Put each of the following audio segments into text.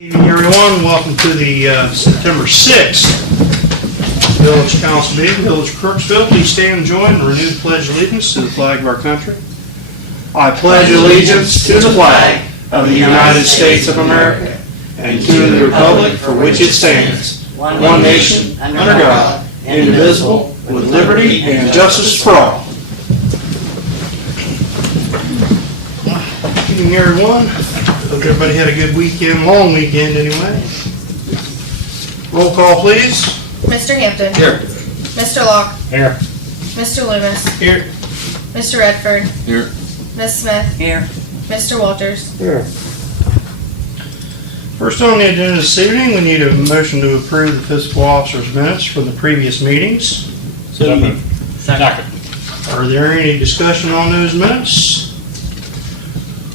Good evening, everyone. Welcome to the September 6th Village Council meeting, Village of Crooksville. Please stand and join and renew the Pledge of Allegiance to the flag of our country. I pledge allegiance to the flag of the United States of America and to the republic for which it stands, one nation, under God, indivisible, with liberty and justice for all. Good evening, everyone. Hope everybody had a good weekend, long weekend anyway. Roll call, please. Mr. Hampton. Here. Mr. Locke. Here. Mr. Loomis. Here. Mr. Redford. Here. Ms. Smith. Here. Mr. Walters. Here. First on the agenda this evening, we need a motion to approve the fiscal officer's minutes from the previous meetings. Second. Are there any discussion on those minutes?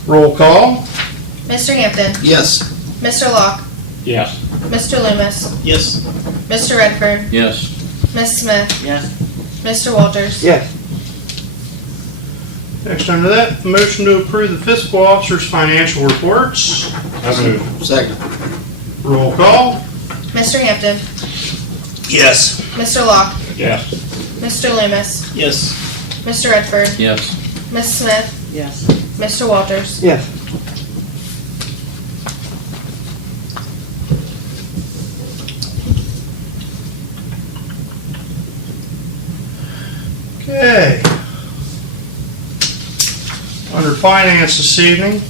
Roll call. Mr. Hampton. Yes. Mr. Locke. Yes. Mr. Loomis. Yes. Mr. Redford. Yes. Ms. Smith. Yes. Mr. Walters. Yes. Next under that, motion to approve the fiscal officer's financial reports. Second. Roll call. Mr. Hampton. Yes. Mr. Locke. Yes. Mr. Loomis. Yes. Mr. Redford. Yes. Ms. Smith. Yes. Mr. Walters. Yes. Okay. Under finance this evening,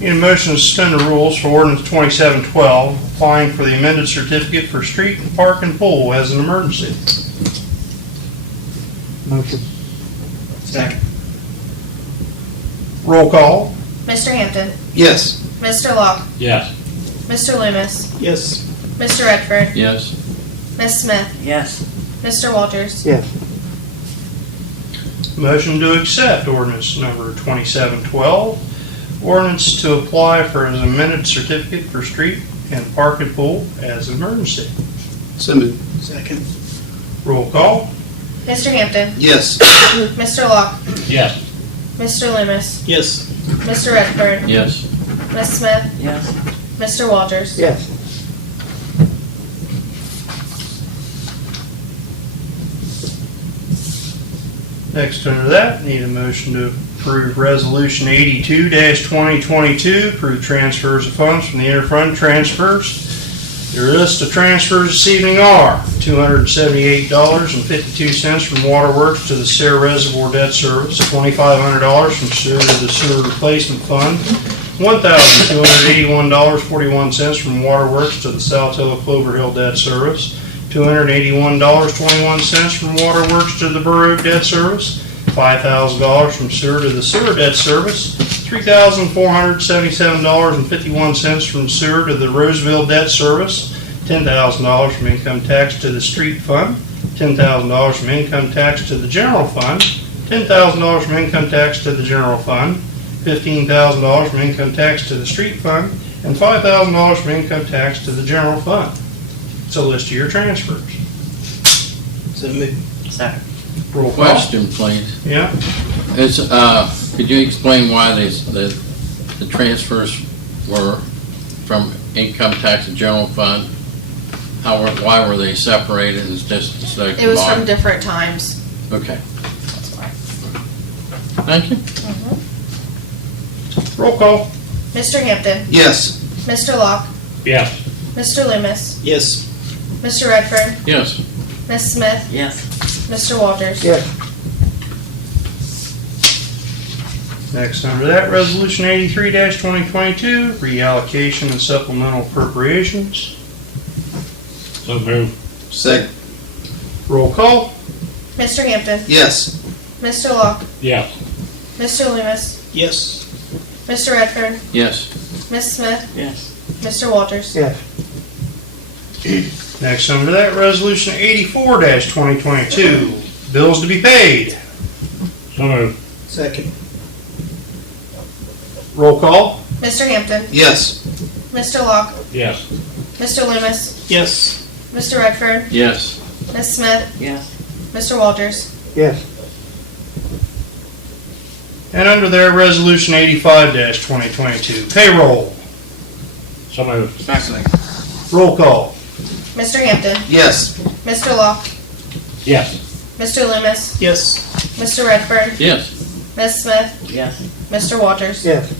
need a motion to suspend the rules for ordinance 2712, applying for the amended certificate for street and park and pool as an emergency. Motion. Second. Roll call. Mr. Hampton. Yes. Mr. Locke. Yes. Mr. Loomis. Yes. Mr. Redford. Yes. Ms. Smith. Yes. Mr. Walters. Yes. Motion to accept ordinance number 2712, ordinance to apply for an amended certificate for street and park and pool as an emergency. So moved. Second. Roll call. Mr. Hampton. Yes. Mr. Locke. Yes. Mr. Loomis. Yes. Mr. Redford. Yes. Ms. Smith. Yes. Mr. Walters. Yes. Next under that, need a motion to approve resolution 82-2022, approve transfers of funds from the interfund transfers. The list of transfers this evening are $278.52 from Waterworks to the Sayre Reservoir Debt Service, $2,500 from sewer to the Sewer Replacement Fund, $1,281.41 from Waterworks to the South Hill Clover Hill Debt Service, $281.21 from Waterworks to the Borough Debt Service, $5,000 from sewer to the Sewer Debt Service, $3,477.51 from sewer to the Roseville Debt Service, $10,000 from income tax to the Street Fund, $10,000 from income tax to the General Fund, $10,000 from income tax to the General Fund, $15,000 from income tax to the Street Fund, and $5,000 from income tax to the General Fund. It's a list of your transfers. So moved. Second. Roll call. Question, please. Yeah. It's, could you explain why the transfers were from income tax to general fund? Why were they separated instead of combined? It was from different times. Okay, That's why. thank you. Roll call. Mr. Hampton. Yes. Mr. Locke. Yes. Mr. Loomis. Yes. Mr. Redford. Yes. Ms. Smith. Yes. Mr. Walters. Yes. Next under that, resolution 83-2022, reallocation and supplemental appropriations. So moved. Second. Roll call. Mr. Hampton. Yes. Mr. Locke. Yes. Mr. Loomis. Yes. Mr. Redford. Yes. Ms. Smith. Yes. Mr. Walters. Yes. Next under that, resolution 84-2022, bills to be paid. So moved. Second. Roll call. Mr. Hampton. Yes. Mr. Locke. Yes. Mr. Loomis. Yes. Mr. Redford. Yes. Ms. Smith. Yes. Mr. Walters. Yes. And under there, resolution 85-2022, payroll. So moved. Second. Roll call. Mr. Hampton, Yes. Mr. Locke, Yes. Mr. Loomis, Yes. Mr. Redfern, Yes. Ms. Smith, Yes. Mr. Walters. Yes.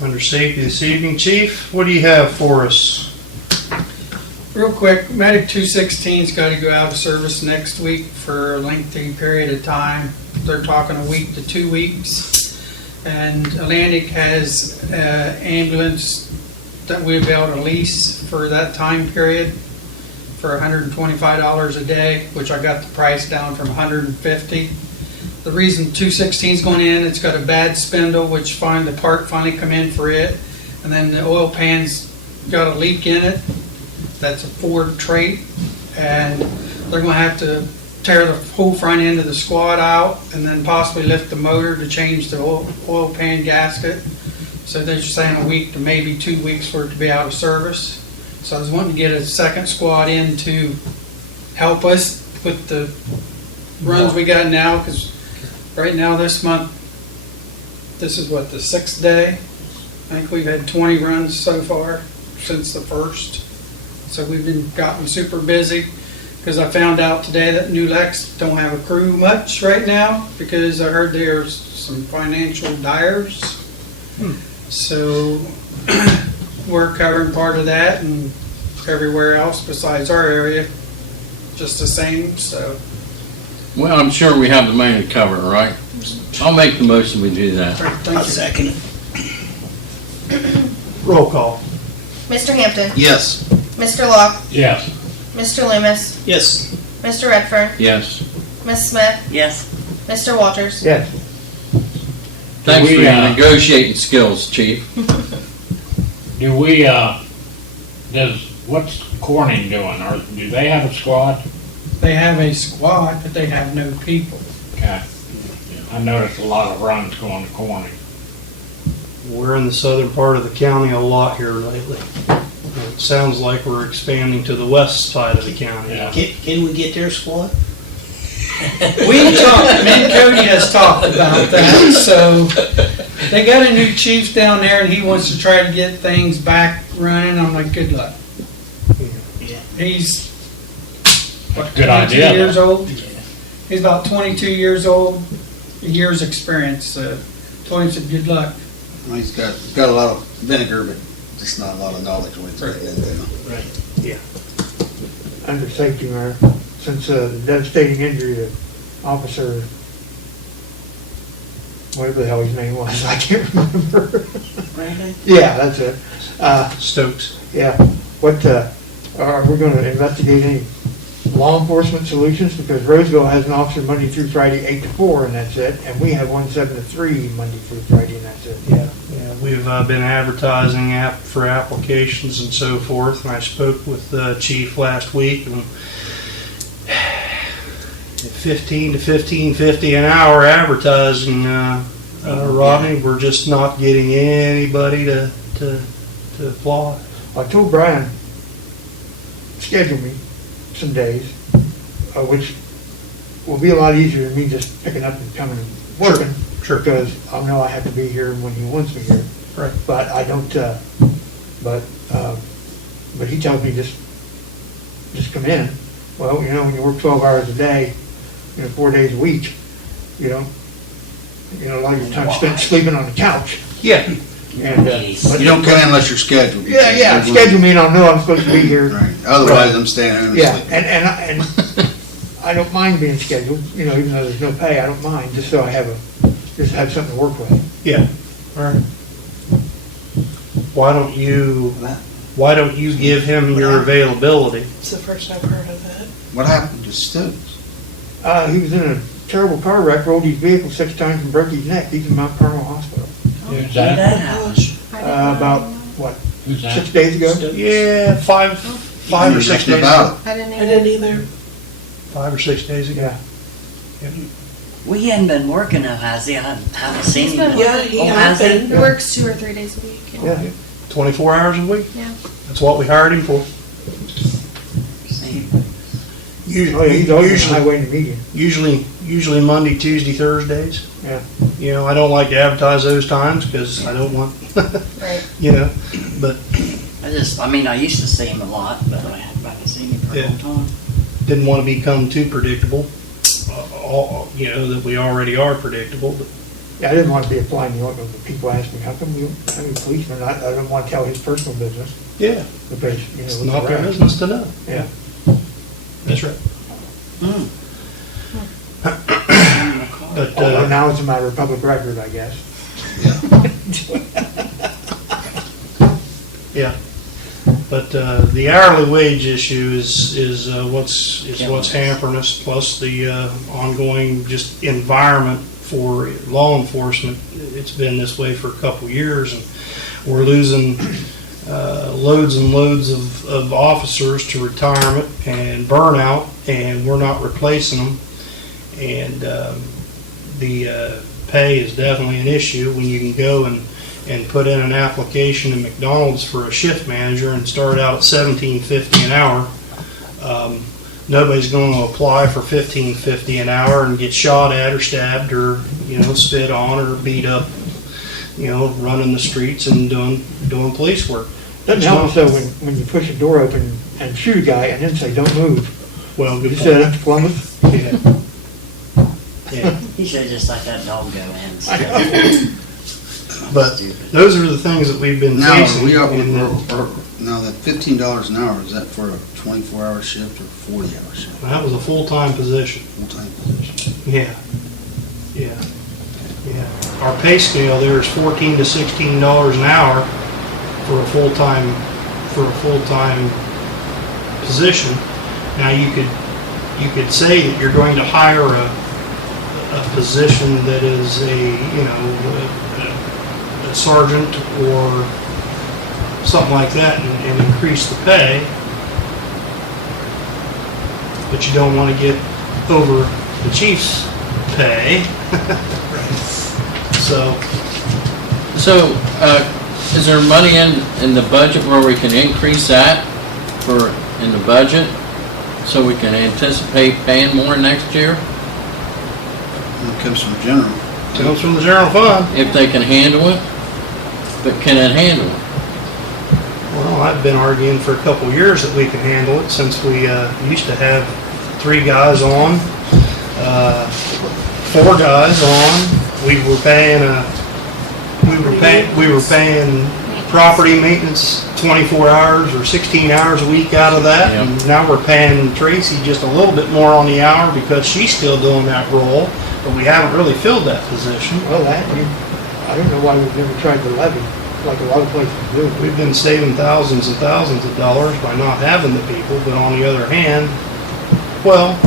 Under safety this evening, Chief, what do you have for us? Real quick, Medic 216's got to go out of service next week for a lengthy period of time. They're talking a week to 2 weeks. And Atlantic has an ambulance that we'll be able to lease for that time period for $125 a day, which I got the price down from $150. The reason 216's going in, it's got a bad spindle, which the part finally come in for it. And then the oil pan's got a leak in it. That's a Ford trait, and they're going to have to tear the whole front end of the squad out and then possibly lift the motor to change the oil pan gasket. So they're just saying a week to maybe 2 weeks for it to be out of service. So I was wanting to get a second squad in to help us with the runs we got now, because right now this month, this is what, the 6th day? I think we've had 20 runs so far since the 1st. So we've been gotten super busy, because I found out today that New Lex don't have a crew much right now, because I heard there's some financial dyers. So we're covering part of that, and everywhere else besides our area, just the same, so. Well, I'm sure we have the money to cover it, right? I'll make the motion we do that. Thank you. Second. Roll call. Mr. Hampton, Yes. Mr. Locke, Yes. Mr. Loomis, Yes. Mr. Redfern, Yes. Ms. Smith, Yes. Mr. Walters. Yes. Thanks for we, your negotiating skills, Chief. Do we, what's Corning doing? Or do they have a squad? They have a squad, but they have no people. Okay. I noticed a lot of runs going to Corning. We're in the southern part of the county a lot here lately. It sounds like we're expanding to the west side of the county. Yeah. Can we get their squad? We talked, me and Cody has talked about that, so they got a new chief down there and he wants to try to get things back running. I'm like, good luck. He's, what, Good 22 idea, though. years old? He's about 22 years old, a year's experience, so told him, said, good luck. Well, he's got a lot of vinegar, but just not a lot of knowledge when he's getting into it. Under safety, Mayor, since the devastating injury to Officer, whatever the hell his name was, I can't remember. Brandon? Yeah, that's it. Stokes. Yeah, what, are we gonna investigate any law enforcement solutions? Because Roseville has an officer Monday through Friday, 8 to 4, and that's it. And we have one 7 to 3 Monday through Friday, and that's it. Yeah, we've been advertising for applications and so forth, and I spoke with the chief last week, and 15 to 15.50 an hour advertising, Rodney, we're just not getting anybody to apply. I told Brian, schedule me some days, which will be a lot easier than me just picking up and coming and working. Sure. Because I know I have to be here when he wants me here. Right. But I don't, but he tells me just come in. Well, you know, when you work 12 hours a day, 4 days a week, a lot of your time spent sleeping on the couch. Yeah. And, but You don't come in unless you're scheduled. Yeah, schedule me and I'll know I'm supposed to be here. Right. Otherwise, I'm staying home and Yeah, sleeping. and I don't mind being scheduled, even though there's no pay, I don't mind, just so I have something to work with. Yeah. All right. Why don't you give him your availability? It's the first I've heard of that. What happened to Stokes? He was in a terrible car wreck, rolled his vehicle 6 times and broke his neck. He's in Mount Carmel Hospital. Who's Did that? that happen? About, what, Who's 6 that? days ago? Yeah, five or 6 Nothing days about ago. it. I didn't I even. didn't either. 5 or 6 days ago. Yeah. We hadn't been working though, has he? I haven't seen He's him. been Yeah, he Oh, has has he? been. He works 2 or 3 days a week. Yeah. 24 hours a week. Yeah. That's what we hired him for. Oh, yeah, he's always on the highway in the median. Usually usually Monday, Tuesday, Thursdays. Yeah. You know, I don't like to advertise those times because I don't want, Right. you know, but I used to see him a lot, but I haven't seen him for a long time. didn't want to become too predictable. You know, that we already are predictable, but Yeah, I didn't want to be applying the ointment, but people ask me, how come you, I mean, policeman, I don't want to tell his personal business, yeah, because, you know. it's not their business to know. Yeah. That's right. But, Although now it's a matter of public record, I guess. yeah. But the hourly wage issue is what's hampering us, plus the ongoing just environment for law enforcement. It's been this way for a couple years, and we're losing loads and loads of officers to retirement and burnout, and we're not replacing them. And the pay is definitely an issue when you can go and put in an application in McDonald's for a shift manager and start out at $17.50 an hour. Nobody's going to apply for $15.50 an hour and get shot at or stabbed or, you know, spit on or beat up, you know, running the streets and doing police work. Doesn't help though when you push a door open and shoot a guy and then say, don't move. Well, good You point. said that's Plymouth? Yeah. Yeah. He should have just let that dog go in. I know. But those are the things that we've been Now, facing. now that $15 an hour, is that for a 24-hour shift or 40-hour shift? That was a full-time position. Full-time position? Yeah. Yeah. Yeah. Our pay scale there is $14 to $16 an hour for a full-time position. Now you could say that you're going to hire a position that is a sergeant or something like that and increase the pay, but you don't want to get over the chief's pay. So is there money in the budget where we can increase that in the budget so we can anticipate paying more next year? It comes from general. comes from the general fund. If they can handle it, but can it handle it? Well, I've been arguing for a couple of years that we can handle it since we used to have 3 guys on, 4 guys on. We were paying property maintenance 24 hours or 16 hours a week out of that. Yep. And now we're paying Tracy just a little bit more on the hour because she's still doing that role, but we haven't really filled that position. Well, I don't know why we've never tried to levy, like a lot of places do. We've been saving thousands and thousands of dollars by not having the people, but on the other hand, well,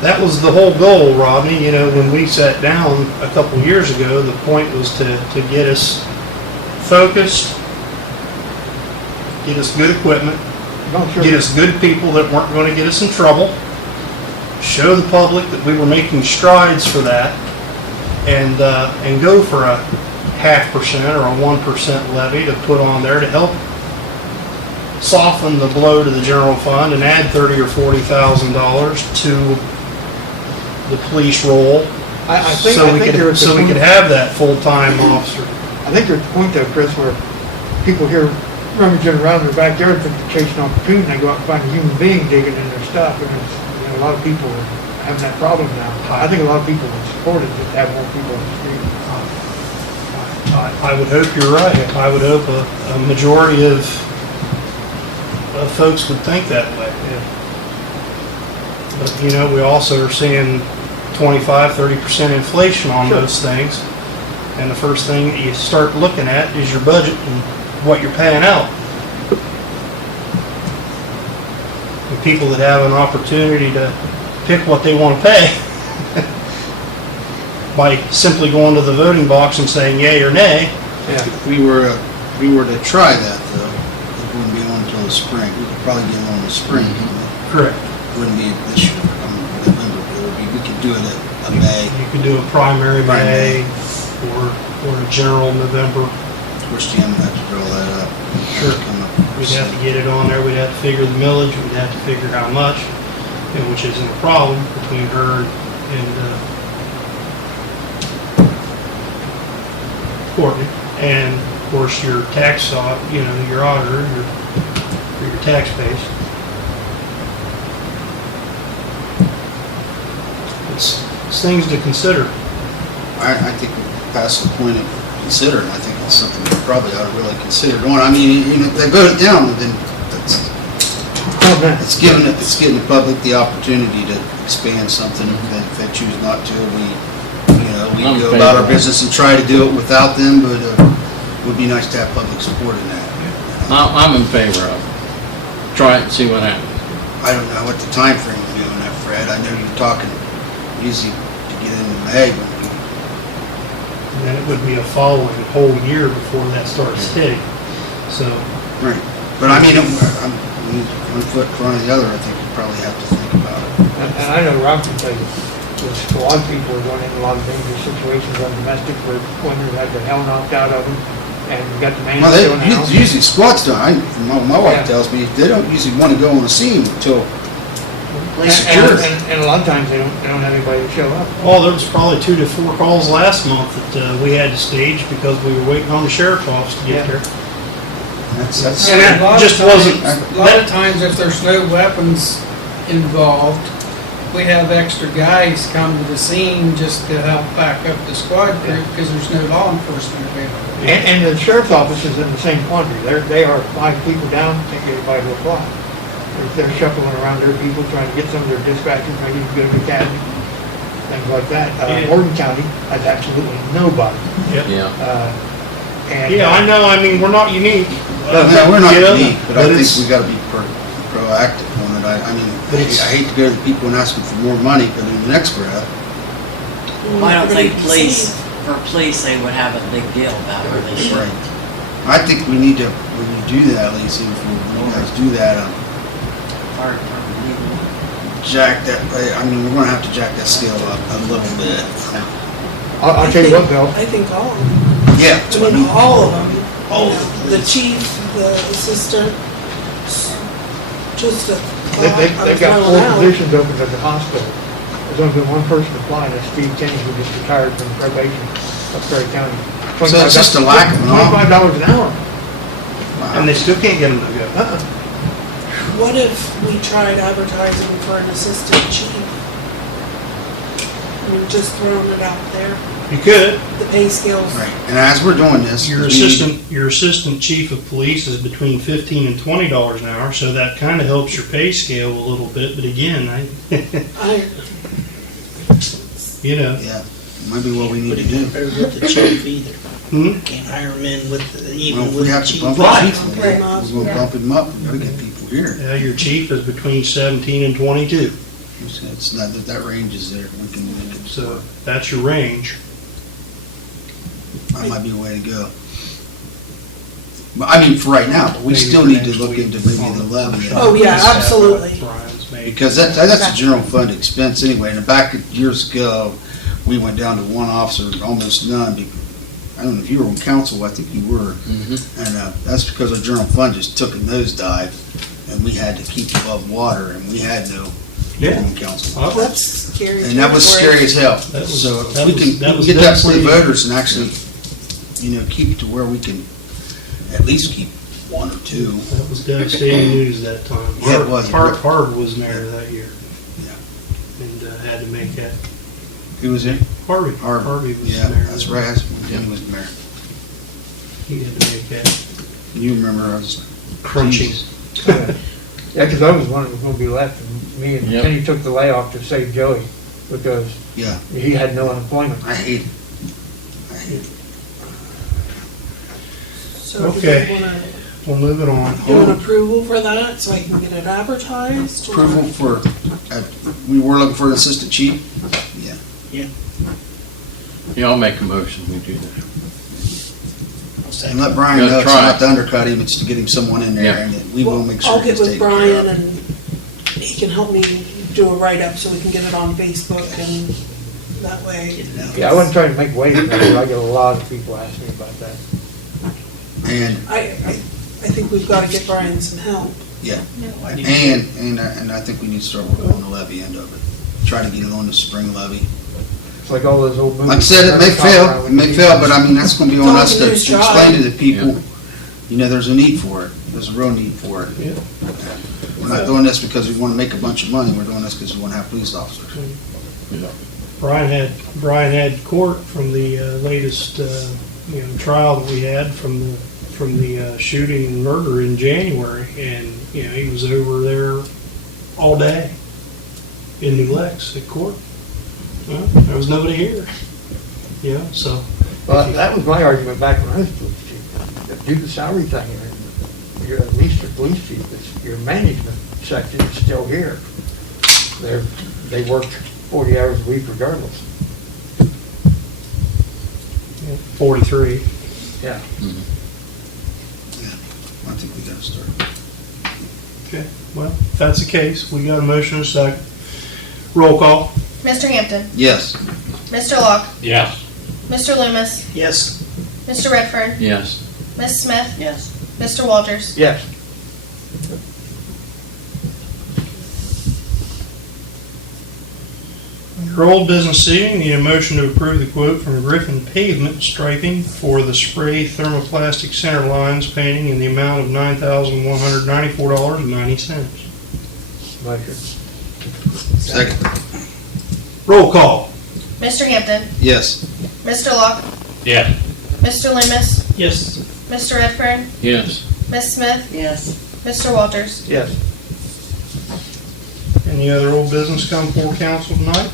that was the whole goal, Rodney. You know, when we sat down a couple years ago, the point was to get us focused, get us good equipment, No, sure. get us good people that weren't going to get us in trouble, show the public that we were making strides for that, and go for a 0.5% or a 1% levy to put on there to help soften the blow to the general fund and add $30,000 or $40,000 to the police roll, I think so we could point- have that full-time officer. I think there's a point though, Chris, where people here rummaging around in their backyard thinking they're chasing off a coon, and they go out and find a human being digging in their stuff, and it's, you know, a lot of people are having that problem now. I think a lot of people would support it, just to have more people on the street. I would hope you're right. I would hope a majority of folks would think that way. But, you know, we also are seeing 25-30% inflation on Sure. those things. And the first thing that you start looking at is your budget and what you're paying out. The people that have an opportunity to pick what they want to pay by simply going to the voting box and saying yay or nay. If we were to try that though, it wouldn't be on until the spring. We could probably get on in the spring. Correct. It wouldn't be this year. November. We could do it at May. You could do a primary Primary. May or a general November. Of course, Jim would have to draw that up. Sure. Come up with We'd have to get it on there, we'd have to figure the millage, we'd have to figure how much, and which isn't a problem between her Courtney, and of course your tax, your auditor, your tax base. It's things to consider. I think we're past the point of considering. I think it's something we probably ought to really consider doing. I mean, if they vote it down, then it's giving the public the opportunity to expand something. If they choose not to, we go about our business and try to do it without them, but it would be nice to have public support in that. I'm in favor of it. Try it and see what happens. I don't know what the time frame will be on that, Fred. I know you're talking easy to get into May, but And then it would be a following whole year before that starts hitting. So, right. But I mean, one foot in front of the other, I think you probably have to think about it. And I know Rob can tell you, there's a lot of people are running a lot of dangerous situations on domestic where women have their hell knocked out of them, and you got the man Well, still in the house. usually squats don't. My wife Yeah. tells me they don't usually want to go on a scene until And, secure. and a lot of times they don't have anybody to show up. well, there was probably 2 to 4 calls last month that we had to stage because we were waiting on the sheriff's office to get Yeah. there. That's And a lot it just of times- wasn't. A lot of times if there's no weapons involved, we have extra guys come to the scene just to help back up the squad group because there's no law enforcement available. And the sheriff's office is in the same quandary. They are 5 people down, can't get anybody to apply. They're shuffling around their people, trying to get some of their dispatchers, maybe to go to the academy, things like that. Yeah. Morgan County has absolutely nobody. Yeah. And Yeah, I know. I mean, we're not unique. No, we're not Yeah, unique, but I think it's- we got to be proactive on it. I mean, But it's- I hate to go to the people and ask them for more money, but in the next breath, I don't think for police, they would have a big deal about it, they should. right. I think we need to, when we do that, Lacey, if you guys do that, Fire department, jack that, I mean, we're gonna have to jack that scale up a little bit. I'll tell you what, Bill, I think all of them. Yeah, that's I what I mean, mean. all of them. All You of know, them. The chief, the assistant, just a they've got 4 positions open at the hospital. There's only been one person applying, that's Steve Kenny, who just retired from probation of Perry County. So it's just a lack of knowledge. $25 an hour. And they still can't get them to go. What if we tried advertising for an assistant chief? I mean, just throwing it out there, You could. the pay scales. Right, and as we're doing this. Your assistant chief of police is between $15 and $20 an hour, so that kind of helps your pay scale a little bit. But again, Yeah, might be what we need to do. With the chief either. Hmm? Can't hire him in with, Well, even if with we the have to chief. bump Right. the chief, Right. we're gonna bump him up, we gotta get people here. Yeah, your chief is between 17 and 22, It's not that range is there, we can, so that's your range. that might be a way to go. But, I mean, for right now, but we Maybe still for need to next look week. into maybe the levy. Oh, yeah, absolutely. Brian's made. Because that's a general fund expense anyway, and back years ago, we went down to 1 officer, almost none. I don't know if you were on council, I think you were, and that's because our general fund just took a nosedive, and we had to keep above water, and we had no Yeah. on council. Well, That's scary. And that was scary as hell. That was- So that if we was- can that was get that for the devastating. voters and actually, keep it to where we can at least keep 1 or 2. That was devastating news that time. Yeah, it was. Harv was mayor that year. Yeah. And had to make that. Who was there? Harvey Harvey. was Yeah, mayor. that's right. That's when Jimmy was the mayor. He had to make that You remember, I was crunching. Jesus. Yeah, because I was one that was gonna be left, and me and Yep. Kenny took the layoff to save Joey, because Yeah, he had no unemployment. I hate it. I hate it. So do Okay. you wanna We'll move it on. do an approval for that so I can get it advertised? or- Approval for, we were looking for an assistant chief? Yeah. Yeah, I'll make a motion, we do that. And let Brian Gotta know it's try. not to undercut him, it's to get him someone in there, Yeah. and that we will make sure I'll he's get with taken care Brian of. and he can help me do a write-up so we can get it on Facebook and that way. Yeah, I wasn't trying to make waves, but I get a lot of people asking me about that. And, I think we've got to get Brian some help. and I think we need to start working on the levy end of it. try to get it on the spring levy. It's like all those old movies. Like I said, it may fail, but I mean, that's gonna be on us to It's all explain news, to the people, you know, there's a need for it. There's a real need for it. Yeah. We're not doing this because we wanna make a bunch of money, we're doing this because we wanna have police officers. Brian had court from the latest, trial that we had from the shooting and murder in January, and, he was over there all day in New Lex at court. Well, there was nobody here, so. Well, that was my argument back when I was police chief. Do the salary thing, you're at least your police chief, your management section is still here. They work 40 hours a week regardless. 43. Yeah. I think we gotta start. Okay, well, if that's the case, we got a motion and a second. Roll call. Mr. Hampton, Yes. Mr. Locke, Yes. Mr. Loomis, Yes. Mr. Redfern, Yes. Ms. Smith, Yes. Mr. Walters. Yes. Your old business seating, need a motion to approve the quote from Griffin Pavement Striping for the spray thermoplastic center lines painting in the amount of $9,194.90. Motion. Second. Roll call. Mr. Hampton, Yes. Mr. Locke, Yes. Mr. Loomis, Yes. Mr. Redfern, Yes. Ms. Smith, Yes. Mr. Walters. Yes. Any other old business come before council tonight?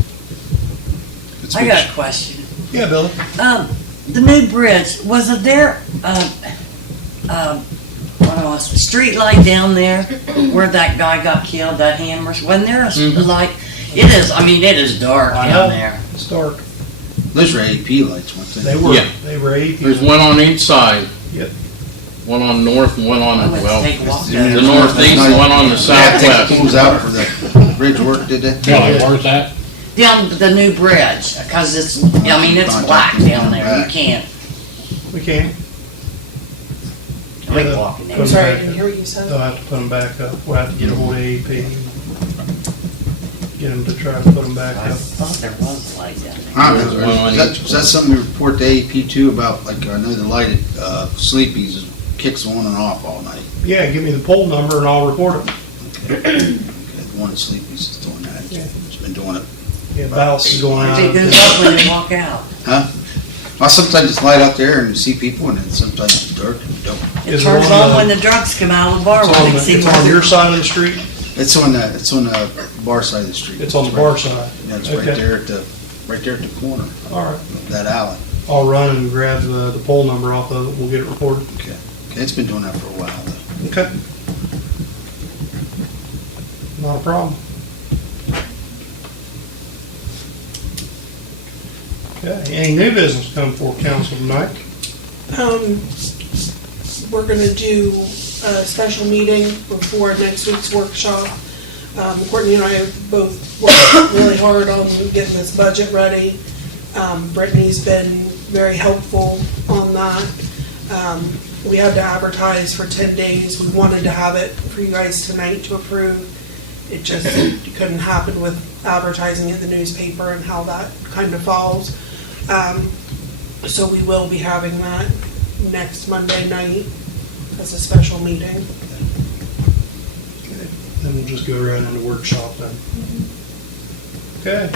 It's I good. got a question. Yeah, Billy. The new bridge, was it there, street light down there where that guy got killed, that Hammers? Wasn't there a light? It is dark I know. down there. It's dark. Those are AP lights, weren't they? They were. Yeah. They were 8. There's one on each side. Yep. One on north and one on, I went to well, take a walk You down mean the there. northeast and one on the They had to take the southwest. tools out for the bridge work, did they? Billy, where's that? Down the new bridge, because it's black down there. You can't We can. like Yeah, walking put there. I'm 'em sorry, I back didn't up. hear what you said. They'll have to put them back up. We'll have to get a hold of AEP. Get them to try to put them back I up. thought there was a light down there. I don't know. Is that something we report to AEP too about, like, I know the light at Sleepy's kicks on and off all night. Yeah, give me the poll number and I'll report it. Okay. The one at Sleepy's is doing that. Yeah. It's been doing it. Yeah, Balance is going out. It goes up when you walk out. Huh? Well, sometimes it's light out there and you see people, and then sometimes it's dark and you don't. It Is it turns on on the- when the drugs come out of the bar. It's when on, they see it's where on they're- your side of the street? It's on the bar side of the street. It's on the bar side? Yeah, it's right Okay. there at the corner All right. of that alley. I'll run and grab the poll number off of it. We'll get it reported. Okay, it's been doing that for a while though. Okay. Not a problem. Okay, any new business come before council tonight? We're gonna do a special meeting before next week's workshop. Courtney and I have both worked really hard on getting this budget ready. Brittany's been very helpful on that. We had to advertise for 10 days. We wanted to have it for you guys tonight to approve. It just couldn't happen with advertising in the newspaper and how that kind of falls. So we will be having that next Monday night as a special meeting. Then we'll just go right into workshop then. Okay.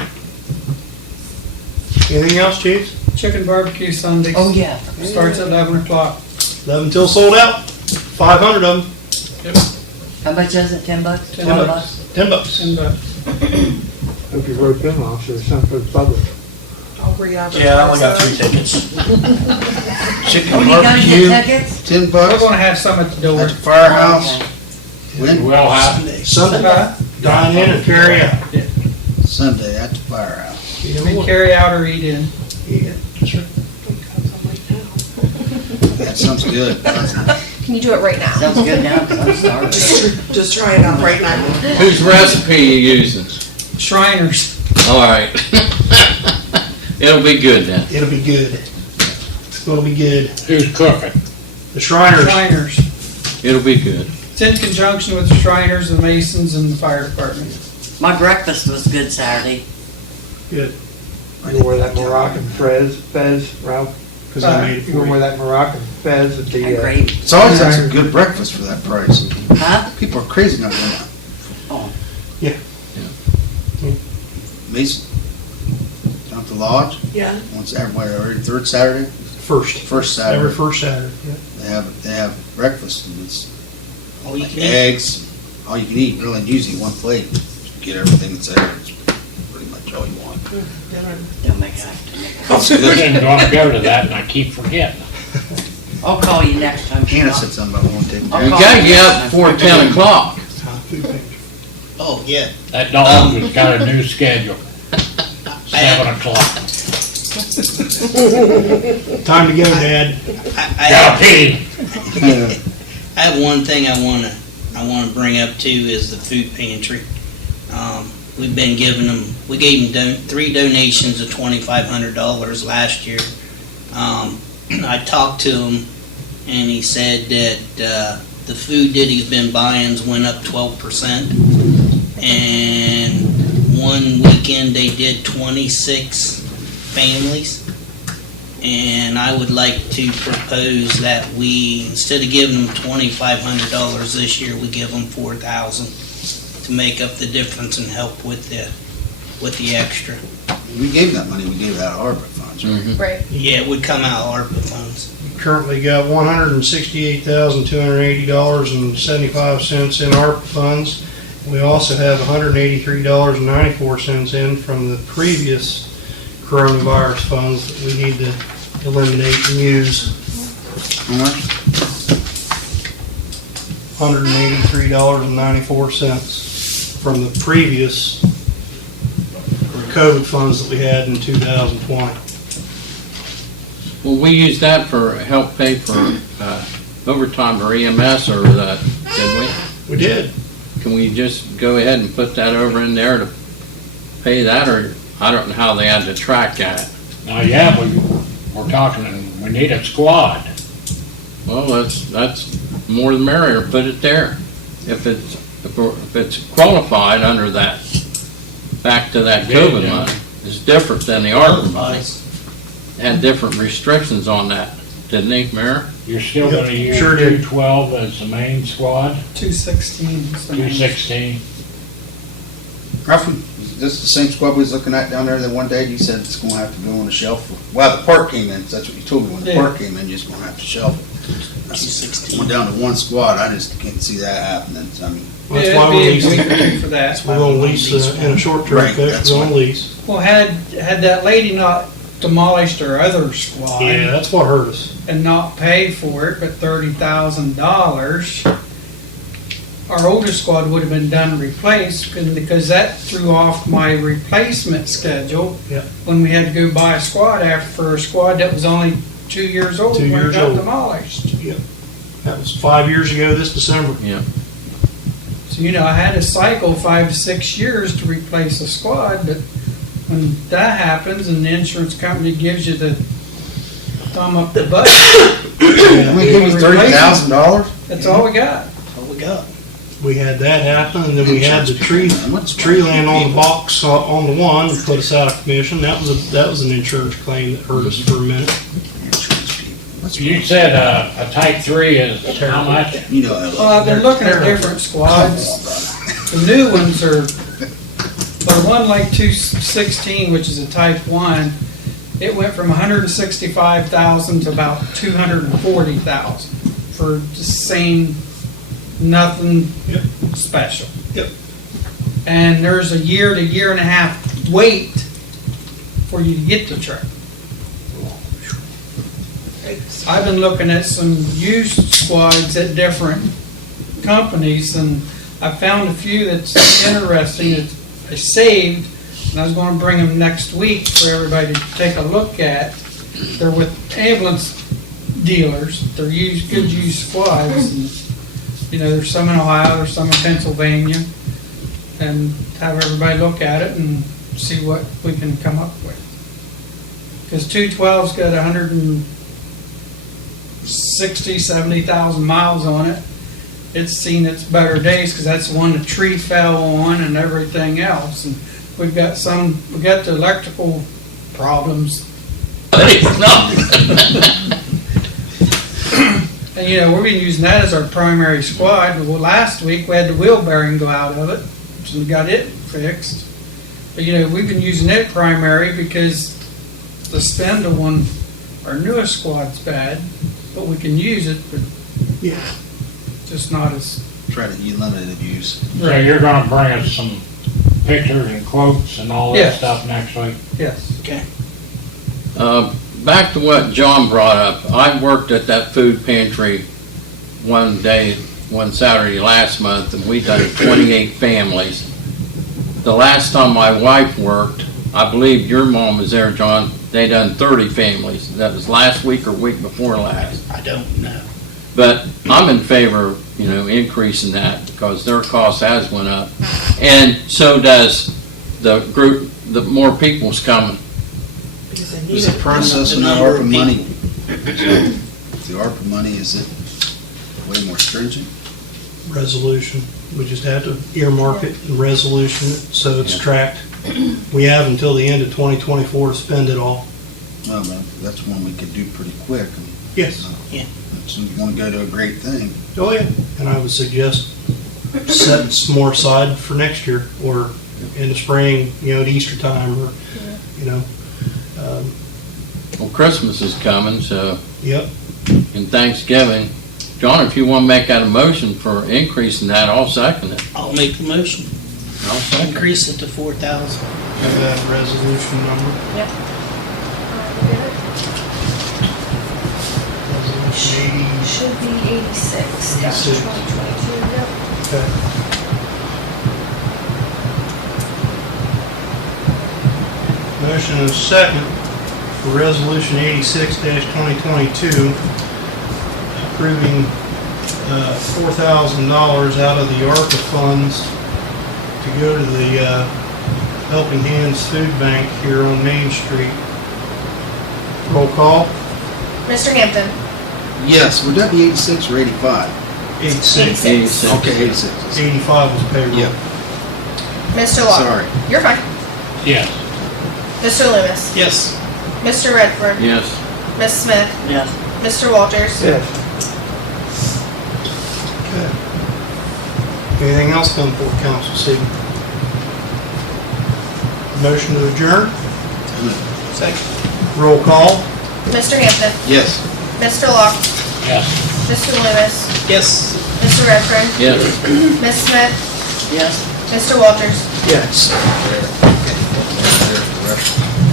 Anything else, chiefs? Chicken barbecue Sunday. Oh, yeah. Starts at 11 o'clock. 11 till sold out. 500 of them. How much is it? $10? $20? $10. $10. Hope you wrote them off, so it's something for the public. I'll re-advertise. Yeah, I only got 3 that. tickets. Chicken Oh, you gotta barbecue, get tickets? $10 We're gonna have some at the door. at the firehouse. We When? will have, Sunday. Dine in and carry out. Sunday at the firehouse. We carry out or eat in. Yeah, that's right. That sounds good, doesn't it? Can you do it right now? Sounds good now, 'cause I'm starving. Just try it out right now. Whose recipe you using? Shriners. All right. It'll be good then. It'll be good. It's gonna be good. who's cooking? The Shriners. Shriners. It'll be good. It's in conjunction with the Shriners, the Masons, and the fire department. My breakfast was good Saturday. Good, You wear that Moroccan fez, Ralph? because I made it You for wear you. that Moroccan fez at the, And great. It's always had some good breakfast for that price. Huh? People are crazy not doing that. Oh. Yeah. Mason, down at the lodge, Yeah, once every third Saturday, First. first Every Saturday, first Saturday, yeah. they have breakfast, and it's All you can eat. eggs, all you can eat, really, and usually one plate. Get everything that's there, it's pretty much all you want. Don't make that. It's I good. didn't want to go to that and I keep forgetting. I'll call you next time. Hannah said something about wanting to take. I'll You call gotta you get next up time. before 10 o'clock. Food pantry. Oh, yeah. That dog has got a new schedule. 7 o'clock. Time to go, Dad. I Gotta pee. I have one thing I wanna bring up too, is the food pantry. We gave them 3 donations of $2,500 last year. I talked to him, and he said that, the food that he's been buying's went up 12%. And one weekend they did 26 families. And I would like to propose that we, instead of giving them $2,500 this year, we give them $4,000 to make up the difference and help with the extra. We gave that money, we gave that ARPA funds, right? Mhm. Right. Yeah, it would come out of ARPA funds. Currently got $168,280.75 in ARPA funds. We also have $183.94 in from the previous coronavirus funds that we need to eliminate and use. How much? $183.94 from the previous COVID funds that we had in 2020. Well, we used that for help pay for overtime or EMS or that, didn't we? We did. Can we just go ahead and put that over in there to pay that, or I don't know how they had to track that? Now, yeah, we're talking, we need a squad. Well, that's more the merrier, put it there. If it's qualified under that, back to that COVID Yeah. money, it's different than the ARPA money. Had different restrictions on that, didn't they, Mayor? You're still gonna use Sure did. 212 as the main squad, 216. 216. Ralph, is this the same squad we was looking at down there that one day? You said it's gonna have to go on the shelf. Well, the park came in, that's what you told me, when the Yeah. park came in, you're just gonna have to shelf it. That's 216. Went down to one squad, I just can't see that happening, I mean, Yeah, That's why it'd we're be a leasing. week or two for that. We're gonna lease in a short-term Right, fix, that's we're gonna what- lease. Well, had that lady not demolished her other squad Yeah, that's what hurt us. and not paid for it, but $30,000, our older squad would have been done and replaced, because that threw off my replacement schedule. Yep. When we had to go buy a squad for a squad that was only 2 years old 2 when it years got old. demolished. That was 5 years ago this December. So, I had to cycle 5 to 6 years to replace a squad, but when that happens and the insurance company gives you the thumb up the butt, we give you $30,000? that's all we got. That's all we got. We had that happen, and then we had the tree land on the box on the one that put us out of commission. That was an insurance claim that hurt us for a minute. You said a type 3 is how much? You know that. Well, I've been looking at different squads. The new ones are, the one like 216, which is a type 1, it went from 165,000 to about 240,000 for the same, nothing Yep. special. Yep. And there's a year to year and a half wait for you to get the truck. I've been looking at some used squads at different companies, and I found a few that's interesting that I saved, and I was going to bring them next week for everybody to take a look at. They're with ambulance dealers. They're good used squads. And, there's some in Ohio, there's some in Pennsylvania, and have everybody look at it and see what we can come up with. Because 212's got 160, 70,000 miles on it, it's seen its better days, because that's the one the tree fell on and everything else. And we got the electrical problems. And, you know, we've been using that as our primary squad. Well, last week, we had the wheel bearing go out of it, so we got it fixed. But, you know, we've been using it primary because the spindle one, our newest squad's bad, but we can use it, but Yeah. just not as. Try to use limited use. So you're gonna bring us some pictures and quotes and all that Yes. stuff next week? Yes. Back to what John brought up, I worked at that food pantry one Saturday last month, and we done 28 families. The last time my wife worked, I believe your mom was there, John, they done 30 families. That was last week or week before last. I don't know. But I'm in favor of, you know, increasing that because their cost has went up. And so does the group, the more people's coming. Because they need Is the it. process The in the number ARPA of money, the ARPA money, is it way more stringent? Resolution. We just have to earmark it and resolution it, so it's Yeah. tracked. We have until the end of 2024 to spend it all. Well, that's one we could do pretty quick. Yes. So you want to go to a great thing. Oh, yeah. And I would suggest setting some more aside for next year, or in the spring, you know, at Easter time, or, you know. Well, Christmas is coming, so, Yep. and Thanksgiving. John, if you want to make that a motion for increasing that, I'll second it. I'll make the motion. I'll second it. Increase it to 4,000. Have that resolution number. Resolution 80. Should be 86, dash 86. 2022, yep. Okay. Motion and a second for resolution 86-2022, approving $4,000 out of the ARPA funds to go to the Helping Hands Food Bank here on Main Street. Roll call. Mr. Hampton. Yes, would that be 86 or 85? 86. 86. Okay, 86. 85 was payroll. Yep. Mr. Locke. Sorry. You're fine. Yes. Mr. Loomis. Yes. Mr. Redford. Yes. Ms. Smith. Yes. Mr. Walters. Yes. Okay. Anything else come before council this evening? Motion to adjourn. Second. Roll call. Mr. Hampton. Yes. Mr. Locke. Yes. Mr. Loomis. Yes. Mr. Redford. Yes. Ms. Smith. Yes. Mr. Walters. Yes. There. Okay. There.